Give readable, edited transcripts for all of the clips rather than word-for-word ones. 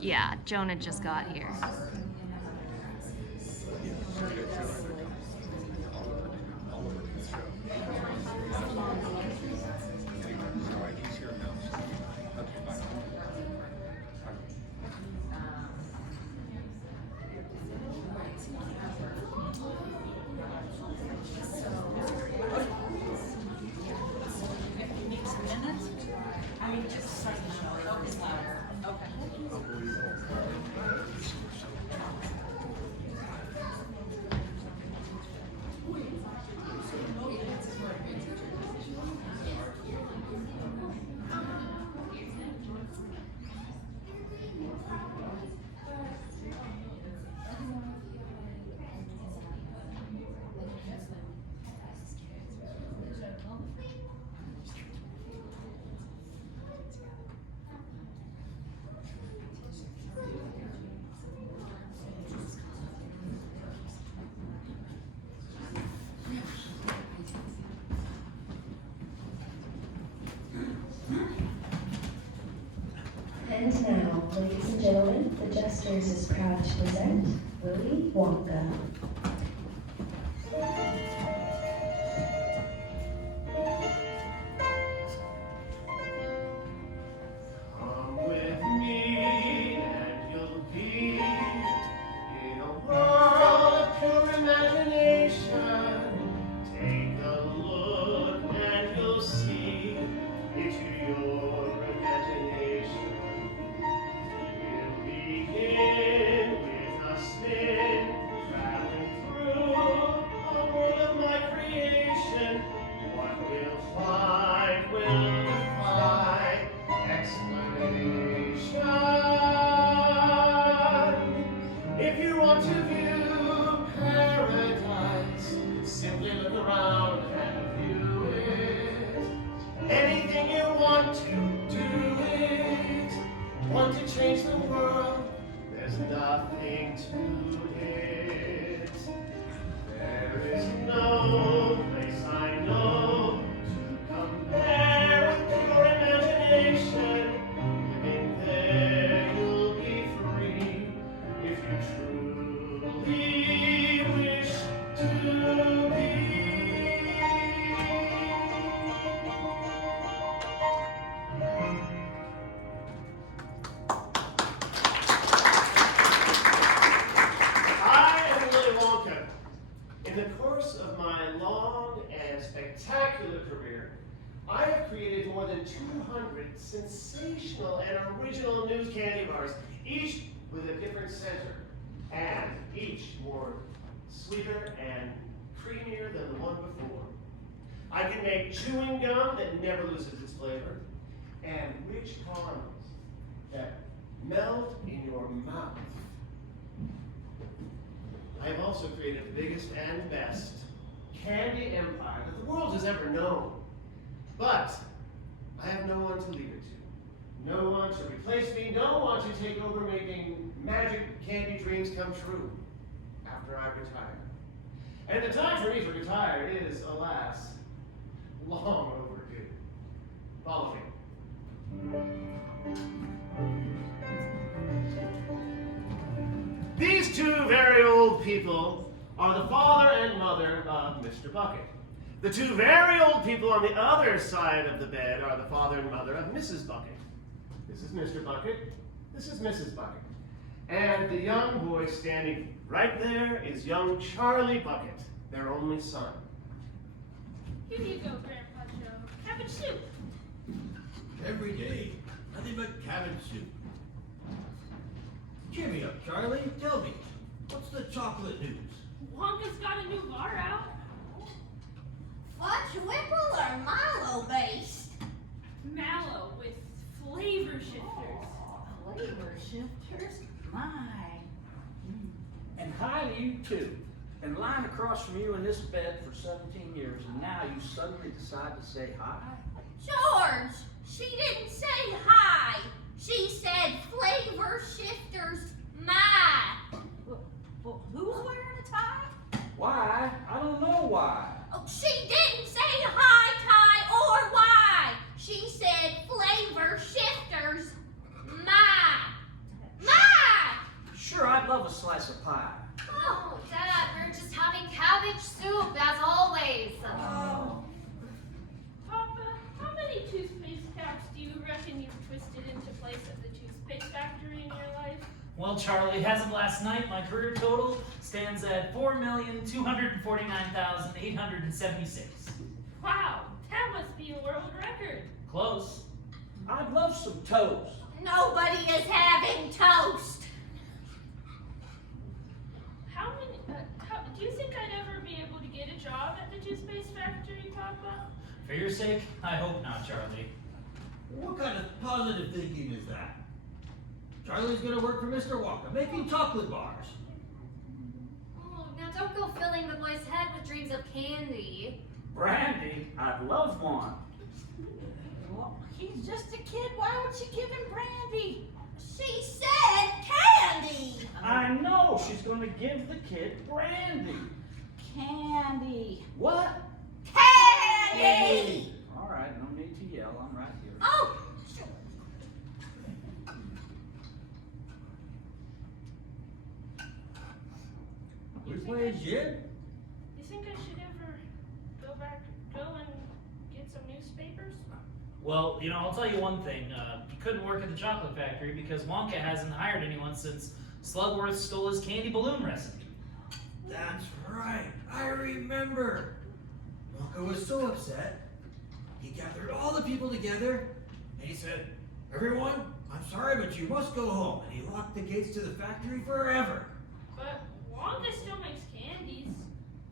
Yeah, Jonah just got here. And now, ladies and gentlemen, the Jesters is proud to present Willy Wonka. Come with me and you'll be in a world of pure imagination. Take a look and you'll see into your imagination. We'll begin with a spin, traveling through a world of my creation. What we'll find will defy explanation. If you want to view paradise, simply look around and view it. Anything you want to do it. Want to change the world? There's nothing to it. There is no place I know to compare with pure imagination. Living there, you'll be free if you truly wish to be. I am Willy Wonka. In the course of my long and spectacular career, I have created more than 200 sensational and original new candy bars, each with a different center, and each more sweeter and creamier than the one before. I can make chewing gum that never loses its flavor, and rich caramels that melt in your mouth. I have also created the biggest and best candy empire that the world has ever known. But I have no one to leave it to. No one to replace me, no one to take over making magic candy dreams come true after I retire. And the time for me to retire is, alas, long overdue. Follow me. These two very old people are the father and mother of Mr. Bucket. The two very old people on the other side of the bed are the father and mother of Mrs. Bucket. This is Mr. Bucket. This is Mrs. Bucket. And the young boy standing right there is young Charlie Bucket, their only son. Here you go, Grandpa Joe. Cabbage soup. Every day, nothing but cabbage soup. Cheer me up, Charlie. Tell me, what's the chocolate news? Wonka's got a new bar out. Fudge Whipple or Milo based? Mallow with flavor shifters. Flavor shifters? My. And hi to you too. Been lying across from you in this bed for 17 years, and now you suddenly decide to say hi? George, she didn't say hi. She said flavor shifters my. Well, who's wearing a tie? Why? I don't know why. Oh, she didn't say hi, Ty, or why. She said flavor shifters my. My! love a slice of pie. Oh, Dad, we're just having cabbage soup as always. Oh. Papa, how many toothpaste caps do you reckon you've twisted into place at the toothpaste factory in your life? Well, Charlie, as of last night, my career total stands at 4,249,876. Wow, that must be a world record. Close. I'd love some toast. Nobody is having toast. Do you think I'd ever be able to get a job at the toothpaste factory, Papa? For your sake, I hope not, Charlie. What kind of positive thinking is that? Charlie's gonna work for Mr. Walker, making chocolate bars. Oh, now don't go filling the boy's head with dreams of candy. Brandy? I'd love one. Well, he's just a kid. Why would you give him brandy? She said candy. I know she's going to give the kid brandy. Candy. What? Candy. All right, no need to yell. I'm right here. Oh, We playing gin? You think I should ever go and get some newspapers? Well, I'll tell you one thing. You couldn't work at the chocolate factory because Wonka hasn't hired anyone since Slugworth stole his candy balloon recipe. That's right, I remember. Wonka was so upset, he gathered all the people together, and he said, "Everyone, I'm sorry, but you must go home." And he locked the gates to the factory forever. But Wonka still makes candies.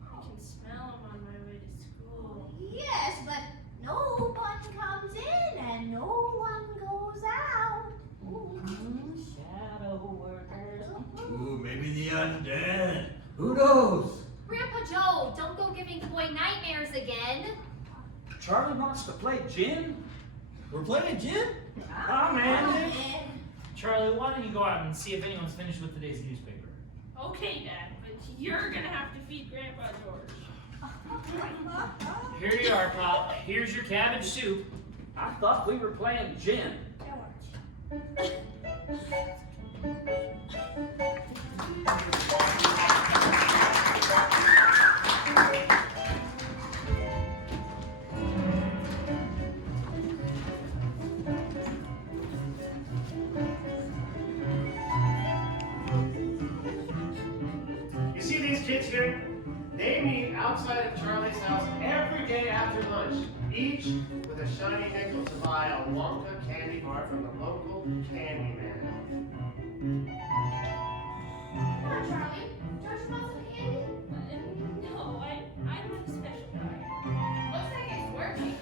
I can smell them on my way to school. yes, but no one comes in and no one goes out. Shadow workers. Ooh, maybe the undead. Who knows? Grandpa Joe, don't go giving the boy nightmares again. Charlie wants to play gin? We're playing gin? I'm in. Charlie, why don't you go out and see if anyone's finished with today's newspaper? Okay, Dad, but you're gonna have to feed Grandpa George. Here you are, Pop. Here's your cabbage soup. I thought we were playing gin. You see these kids here? They meet outside of Charlie's house every day after lunch, each with a shiny nickel to buy a Wonka candy bar from the local candy man. Come on, Charlie. George wants some candy. No, I don't have a special kind. Looks like it's working.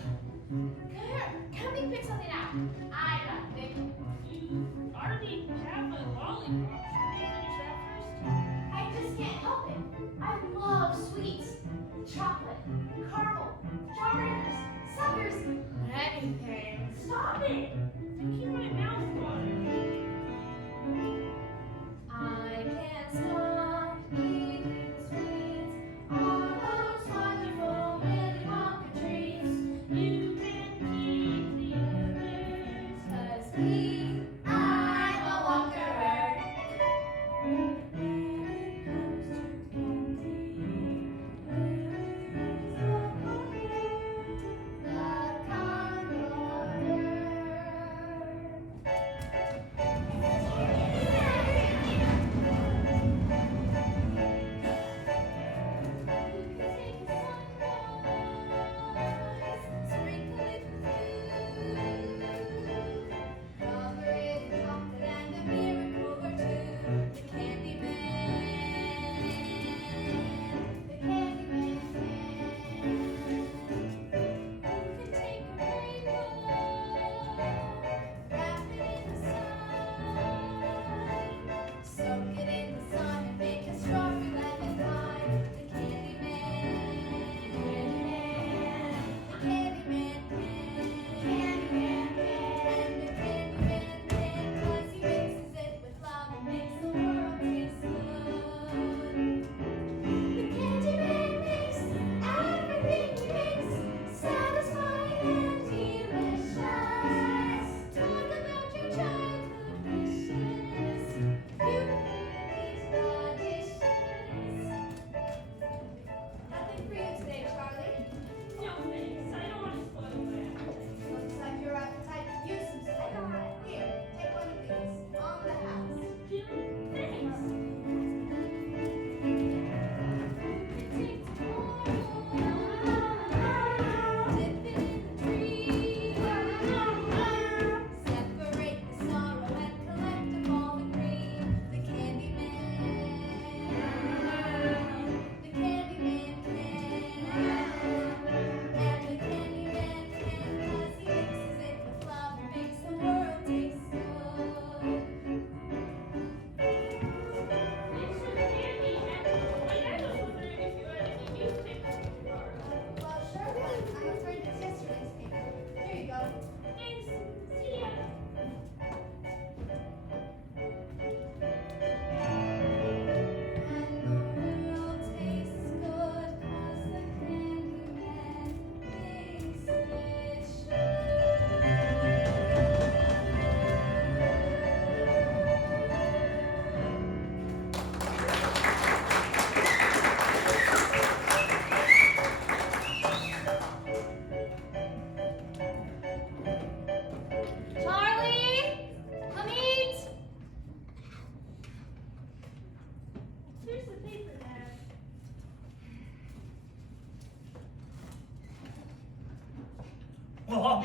Here, help me pick something out. I got a nickel. You already have a lollipop. Should we finish that first? I just can't help it. I love sweets, chocolate, caramel, strawberries, suckers, anything. Stop it! Making my mouth water. I can't stop eating sweets, all those wonderful Willy Wonka treats. You can keep the others. 'Cause I'm a Wonkerer.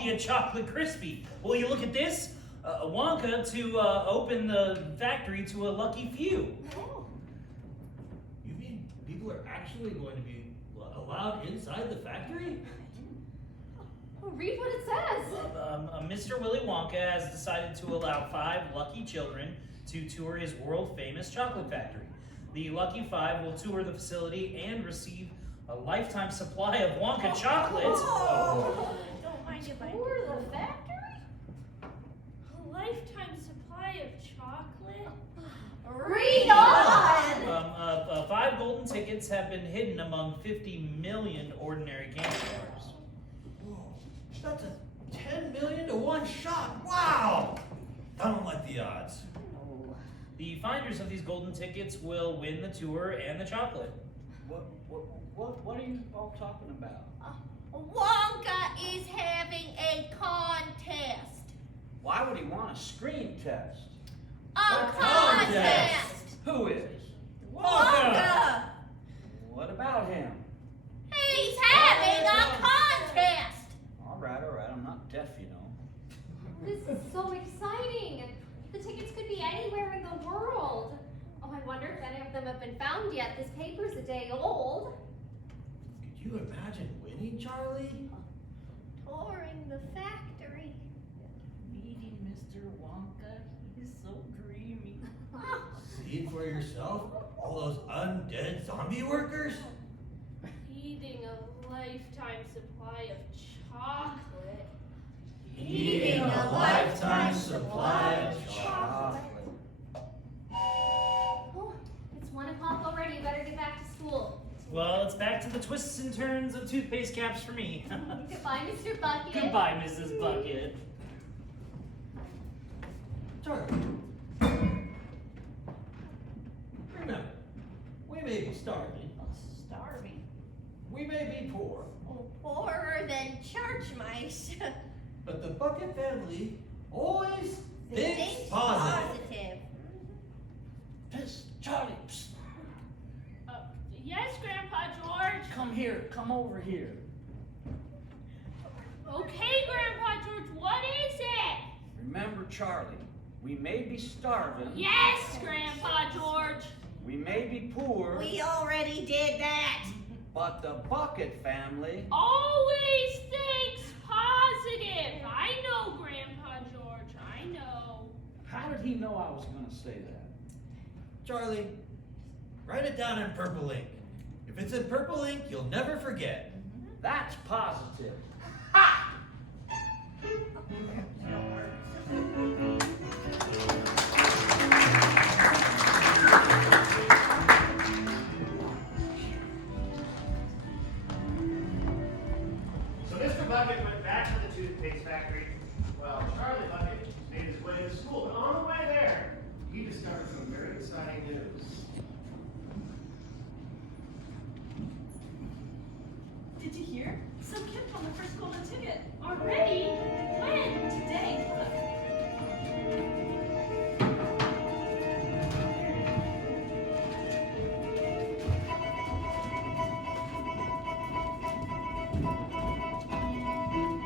be a chocolate crispy. Well, you look at this, Wonka to open the factory to a lucky few. You mean people are actually going to be allowed inside the factory? Read what it says. Mr. Willy Wonka has decided to allow 5 lucky children to tour his world-famous chocolate factory. The lucky 5 will tour the facility and receive a lifetime supply of Wonka chocolate. Don't mind if I Tour the factory? A lifetime supply of chocolate? Read on! 5 golden tickets have been hidden among 50 million ordinary candy bars. Whoa, that's a 10 million to 1 shot. Wow! I don't like the odds. The finders of these golden tickets will win the tour and the chocolate. What are you all talking about? Wonka is having a contest. Why would he want a screen test? A contest! Who is? Wonka! What about him? He's having a contest! All right, I'm not deaf, you know. This is so exciting. The tickets could be anywhere in the world. Oh, I wonder if any of them have been found yet. This paper's a day old. Could you imagine winning, Charlie? Touring the factory. Meeting Mr. Wonka, he's so dreamy. See it for yourself? All those undead zombie workers? Eating a lifetime supply of chocolate. Eating a lifetime supply of chocolate. Oh, it's 1 o'clock already. You better get back to school. Well, it's back to the twists and turns of toothpaste caps for me. Goodbye, Mr. Bucket. Goodbye, Mrs. Bucket. Charlie. Remember, we may be starving. Starving. We may be poor. Oh, poorer than church mice. But the Bucket family always thinks Think positive. Psst, Charlie, psst. Yes, Grandpa George. Come over here. Okay, Grandpa George, what is it? Remember, Charlie, we may be starving. Yes, Grandpa George. We may be poor, We already did that. but the Bucket family. Always thinks positive. I know, Grandpa George. I know. How did he know I was going to say that? Charlie, write it down in purple ink. If it's in purple ink, you'll never forget. That's positive. So Mr. Bucket went back to the toothpaste factory, while Charlie Bucket made his way to school. And on the way there, he discovered some very exciting news. Did you hear? Some kid won the first golden ticket. Already?